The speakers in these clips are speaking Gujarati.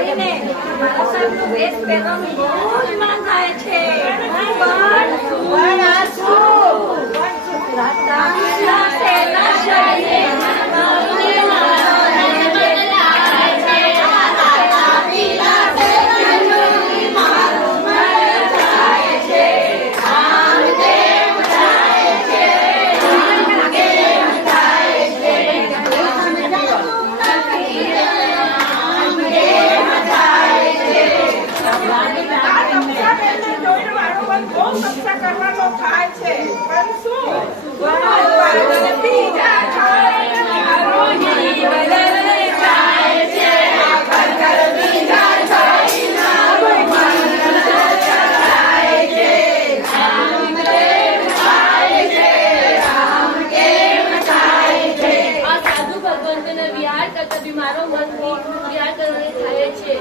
જોઈને વરસાદનું વેશ પહેરવાનું બહુ જ મન થાય છે. પણ આ શું? બીમારો મનથી વિહાર કરવાની થાય છે.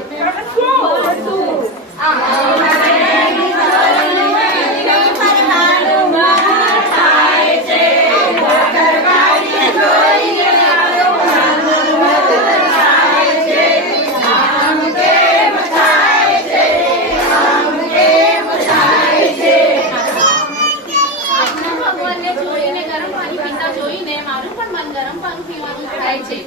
ભગવાનને જોઈને ગરમ પાણી પીતા જોઈને મારું પણ મન ગરમ પાણી પીવાનું થાય છે.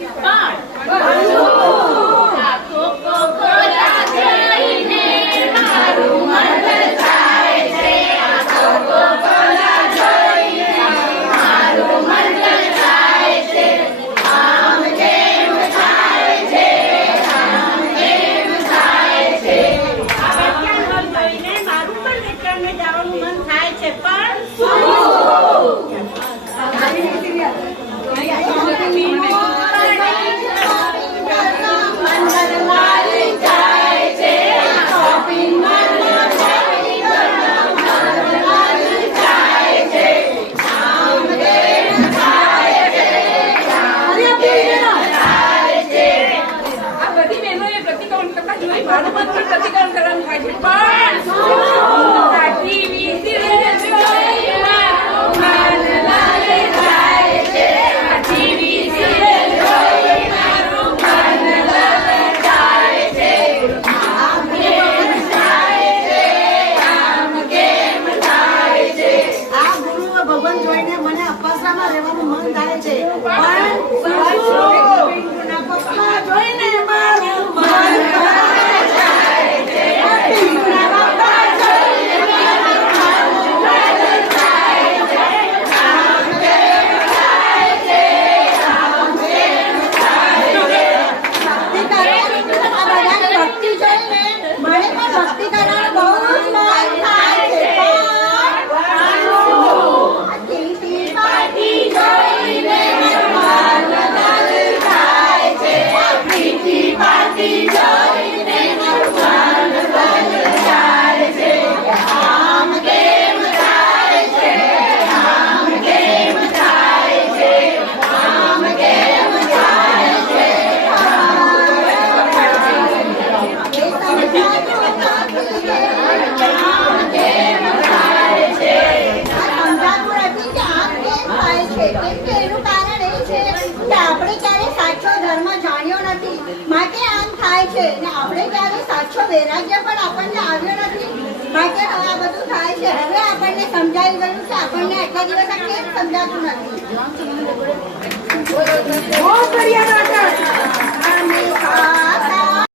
વૈરાગ્ય પણ આપણને આવ્યો નથી માટે હવે આ બધું થાય છે. હવે આપણને સમજાવી ગયું છે. આપણને આટલા દિવસ કેમ સમજાતું નથી?